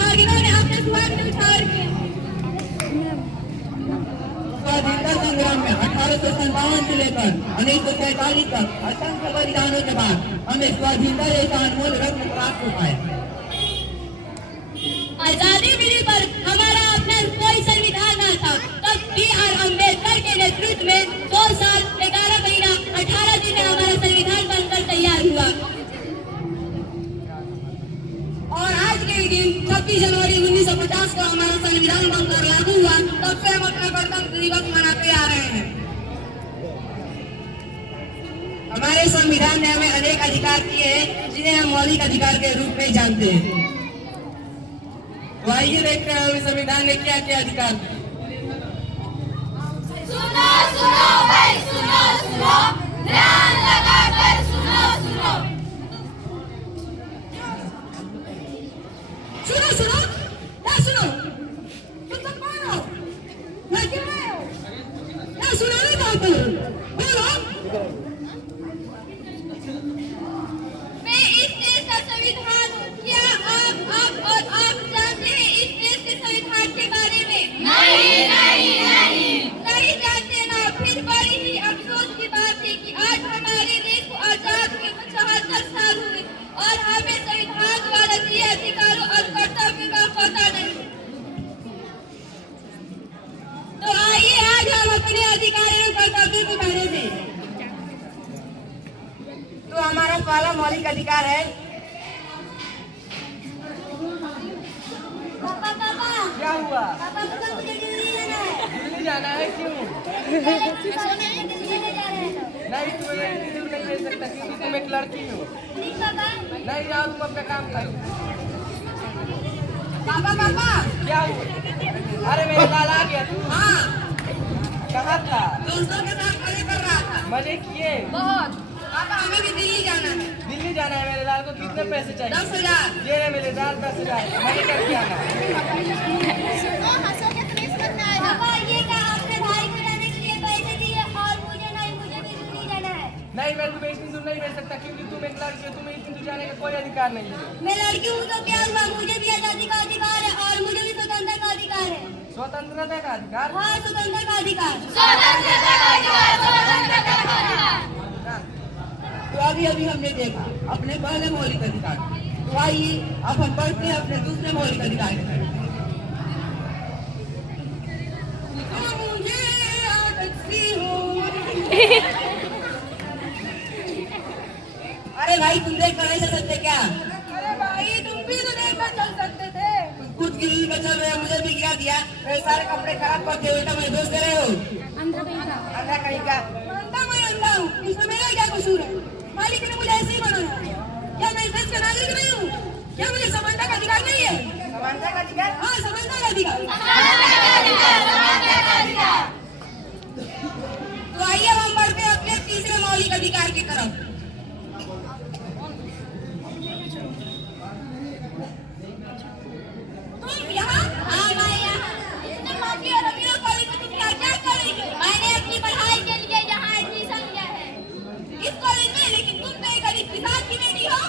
कारगिलों ने अपने सुहाग में उछाल किए। स्वाधीनता संग्राम में 1857 से लेकर 1947 तक असंख्य बलिदानों के बाद हमें स्वाधीनता जैसा अनमोल रत्न प्राप्त हुआ है। आजादी मिली पर हमारा अपना कोई संविधान न था। तब B.R. अम्बेडकर के नेतृत्व में 2 साल 11 महीना 18 दिन में हमारा संविधान बनकर तैयार हुआ और आज के दिन 26 जनवरी 1950 को हमारा संविधान बनकर लागू हुआ। तब से हम अपना गणतंत्र दिवस मनाते आ रहे हैं। हमारे संविधान ने हमें अनेक अधिकार दिए हैं जिन्हें हम मौलिक अधिकार के रूप में जानते हैं। तो आइए देखते हैं हमें संविधान ने क्या क्या अधिकार दिए। सुनो सुनो भाई सुनो सुनो, ध्यान लगाकर सुनो सुनो। सुनो सुनो क्या सुनो? तुम सब कौन हो? मैं क्यों आए हो? क्या सुना नहीं पाते? बोलो। मैं इस देश का संविधान हूँ। क्या आप और आप जानते हैं इस देश के संविधान के बारे में? नहीं नहीं नहीं जानते ना। फिर बड़ी ही अफसोस की बात है कि आज हमारे देश को आजाद हुए 75 साल हुए और हमें संविधान द्वारा दिए अधिकारों और कर्तव्यों का पता नहीं। तो आइए आज हम अपने अधिकारों और कर्तव्यों के बारे में। तो हमारा पहला मौलिक अधिकार है। पापा पापा क्या हुआ? पापा पापा मुझे दिल्ली जाना है। दिल्ली जाना है क्यों? दिल्ली जा रहे हैं। नहीं तुम्हें इतनी दूर नहीं भेज सकता क्योंकि तुम एक लड़की हो। प्लीज पापा। नहीं जाओ तुम अपना काम करो। पापा पापा क्या हुआ? अरे मेरा लाल आ गया तू। हाँ कहाँ था? दोस्तों के साथ मजे कर रहा था। मजे किए? बहुत। पापा हमें भी दिल्ली जाना है। दिल्ली जाना है मेरे लाल को। कितने पैसे चाहिए? 10,000। ये है मेरे लाल 10,000। मजे करके आना। पापा ये क्या आपने भाई को जाने के लिए पैसे दिए और मुझे नहीं? मुझे भी दिल्ली जाना है। नहीं मैं तुम्हें इतनी दूर नहीं भेज सकता क्योंकि तुम एक लड़की हो। तुम्हें इतनी दूर जाने का कोई अधिकार नहीं है। मैं लड़की हूँ तो क्या हुआ? मुझे भी आजादी का अधिकार है और मुझे भी स्वतंत्रता का अधिकार है। स्वतंत्रता का अधिकार? हाँ स्वतंत्रता का अधिकार। तो अभी हमने देखा अपने पहले मौलिक अधिकार। तो आइए अब हम बढ़ते हैं अपने दूसरे मौलिक अधिकार की तरफ। अरे भाई तुम देख कर नहीं चल सकते क्या? अरे भाई तुम भी तो देखकर चल सकते थे। तुम खुद गिर कर चल रहे हो, मुझे भी गिरा दिया। मेरे सारे कपड़े खराब करके उल्टा मेरे दोस्त दे रहे हो। अंधा कहीं का। अंधा मैं अंधा हूँ, इसमें मेरा क्या कसूर है? मालिक ने मुझे ऐसे ही बनाया। क्या मैं इस देश का नागरिक नहीं हूँ? क्या मुझे समानता का अधिकार नहीं है? समानता का अधिकार? हाँ समानता का अधिकार। तो आइए हम बढ़ते हैं अपने तीसरे मौलिक अधिकार की तरफ। तुम यहाँ? हाँ मैं यहाँ। इतने महंगे और अमीरों कॉलेज में तुम क्या क्या करेंगे? मैंने अपनी पढ़ाई के लिए यहाँ एडमिशन लिया है इस कॉलेज में। लेकिन तुम तो एक गरीब किसान की बेटी हो।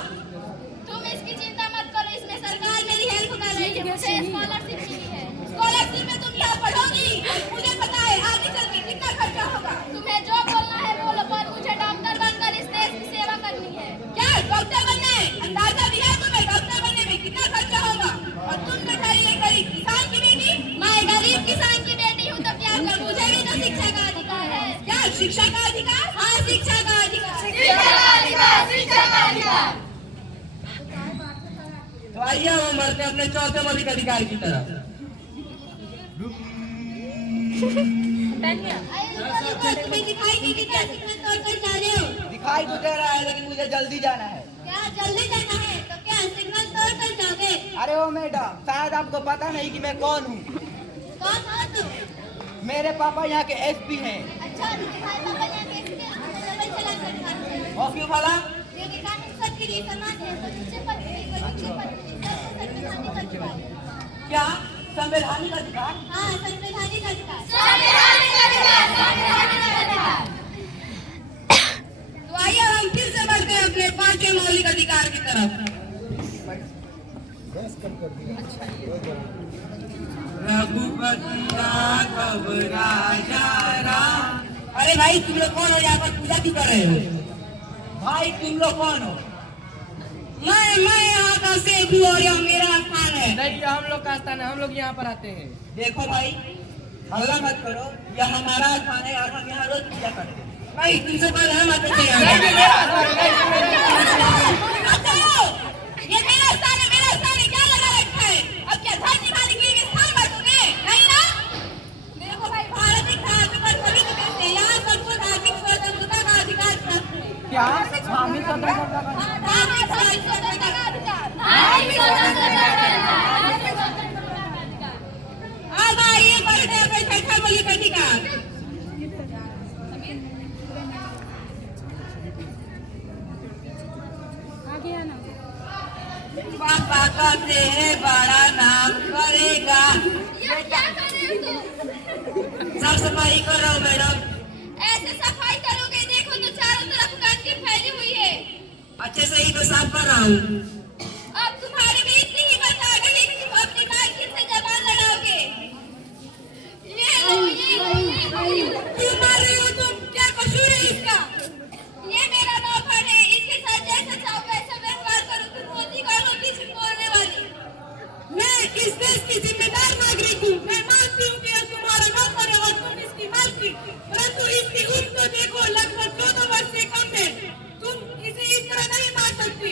तुम इसकी चिंता मत करो, इसमें सरकार मेरी हेल्प कर रही है। मुझे स्कॉलरशिप मिली है। स्कॉलरशिप में तुम यहाँ पढ़ोगी? मुझे पता है आगे चल के कितना खर्चा होगा। तुम्हें जो बोलना है बोलो, पर मुझे डॉक्टर बनकर इस देश की सेवा करनी है। क्या डॉक्टर बनना है? अंदाजा भी है तुम्हें डॉक्टर बनने में कितना खर्चा होगा? और तुम बेचारी एक गरीब किसान की बेटी। मैं गरीब किसान की बेटी हूँ तो क्या कर? मुझे भी तो शिक्षा का अधिकार है। क्या शिक्षा का अधिकार? हाँ शिक्षा का अधिकार। शिक्षा का अधिकार। तो आइए हम बढ़ते हैं अपने चौथे मौलिक अधिकार की तरफ। तुम्हें दिखाई नहीं देता सिग्नल तोड़कर जा रहे हो? दिखाई तो दे रहा है लेकिन मुझे जल्दी जाना है। क्या जल्दी जाना है? तो क्या सिग्नल तोड़कर जाओगे? अरे ओ मैडम शायद आपको पता नहीं कि मैं कौन हूँ। कौन हो तुम? मेरे पापा यहाँ के एसपी हैं। अच्छा दिखाई पापा यहाँ कैसे डबल चला कर दिखाते हैं। और क्यों भला? ये कानून सबके लिए समान है। कोई नीचे पद नहीं, कोई नीचे पद नहीं, सब संवैधानिक अधिकार है। क्या संवैधानिक अधिकार? हाँ संवैधानिक अधिकार। तो आइए हम फिर से बढ़ते हैं अपने पांचवें मौलिक अधिकार की तरफ। रघुपतिया कब राजा राम। अरे भाई तुम लोग कौन हो, यहाँ पर पूजा क्यों कर रहे हो? भाई तुम लोग कौन हो? मैं यहाँ का सेठ हूँ और यह मेरा स्थान है। नहीं, हम लोग का स्थान है, हम लोग यहाँ पर आते हैं। देखो भाई, हल्ला मत करो, यह हमारा स्थान है और हम यहाँ रोज पूजा करते हैं। भाई तुमसे पहले हम आते थे यहाँ। ये मेरा स्थान है, मेरा स्थान है, क्या लगा रखा है? अब क्या धन निकालने के लिए स्थान बांटोगे? नहीं ना? देखो भाई, भारत एक धार्मिक और पवित्र देश है, यहाँ सबको धार्मिक स्वतंत्रता का अधिकार प्राप्त है। क्या धार्मिक स्वतंत्रता का? धार्मिक स्वतंत्रता का अधिकार, धार्मिक स्वतंत्रता का अधिकार। अब आइए बढ़ते हैं अपने छठा मौलिक अधिकार। पापा कहते हैं बड़ा नाम करेगा। ये क्या कर रहे हो तुम? साफ सफाई कर रहा हूँ मैडम। ऐसे सफाई करोगे, देखो तो चारों तरफ गंदगी फैली हुई है। अच्छे से ही तो साफ कर रहा हूँ। अब तुम्हारे में इतनी हिम्मत आ गई कि तुम अपनी मालकिन से जबान लड़ाओगे। ये लो, क्यों मार रहे हो तुम? क्या कसूर है इसका? ये मेरा नौकर है, इसके साथ जैसा चाहो वैसा व्यवहार करो। तुम मोदी का रोटी बोलने वाली। मैं इस देश की जिम्मेदार नागरिक हूँ। मैं मानती हूँ कि यह तुम्हारा नौकर है और तुम इसकी मालकिन, परंतु इसकी उम्र तो देखो, लगभग 14 वर्ष से कम है। तुम इसे इस तरह नहीं मार सकती।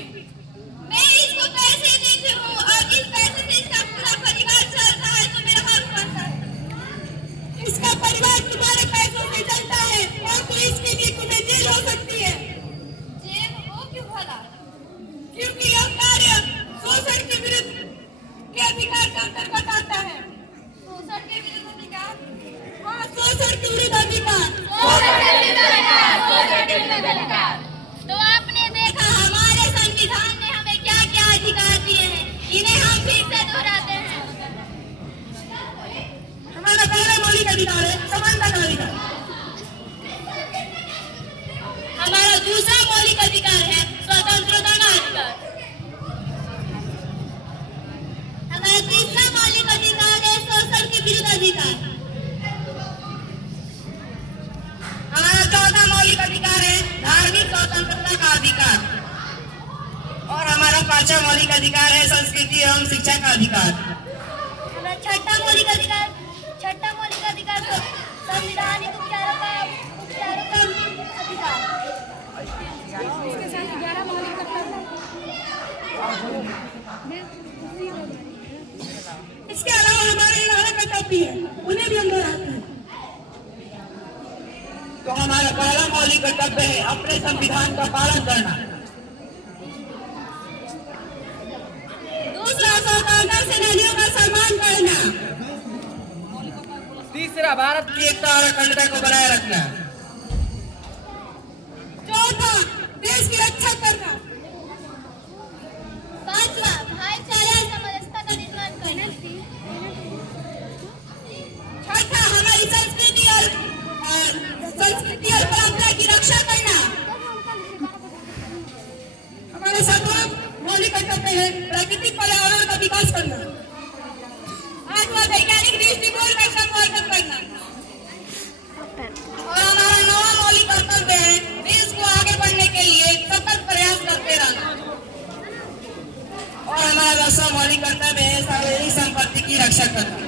मैं इसको पैसे देती हूँ और इस पैसे से इसका पूरा परिवार चलता है, तो मेरा हक बनता है। इसका परिवार तुम्हारे पैसों से चलता है और तो इसके लिए तुम्हें जेल हो सकती है। जेल हो क्यों भला? क्योंकि यह कार्य शोषण के विरुद्ध के अधिकार के अंतर्गत आता है। शोषण के विरुद्ध अधिकार? हाँ, शोषण के विरुद्ध अधिकार। तो आपने देखा हमारे संविधान ने हमें क्या क्या अधिकार दिए हैं, इन्हें हम फिर से दोहराते हैं। हमारा पहला मौलिक अधिकार है समानता का अधिकार। हमारा दूसरा मौलिक अधिकार है स्वतंत्रता का अधिकार। हमारा तीसरा मौलिक अधिकार है शोषण के विरुद्ध अधिकार। हमारा चौथा मौलिक अधिकार है धार्मिक स्वतंत्रता का अधिकार। और हमारा पांचवा मौलिक अधिकार है संस्कृति एवं शिक्षा का अधिकार। हमारा छठा मौलिक अधिकार संवैधानिक उपचारों का अधिकार। इसके साथ 11 मौलिक कर्तव्य। इसके अलावा हमारे 11 कर्तव्य है, उन्हें भी हम दोहराते हैं। तो हमारा पहला मौलिक कर्तव्य है अपने संविधान का पालन करना। दूसरा स्वतंत्रता सेनानियों का सम्मान करना। तीसरा भारत की एकता और अखंडता को बनाए रखना। चौथा देश की रक्षा करना। पांचवा भाईचारा और समरसता का निर्माण करना। छठा हमारी संस्कृति और परंपरा की रक्षा करना। हमारा सातवां मौलिक कर्तव्य है प्राकृतिक पर्यावरण का विकास करना। आठवां वैज्ञानिक दृष्टिकोण का संवर्धन करना। और हमारा नौवां मौलिक कर्तव्य है देश को आगे बढ़ने के लिए सतत प्रयास करते रहना। और हमारा 10वां मौलिक कर्तव्य है सार्वजनिक संपत्ति की रक्षा करना।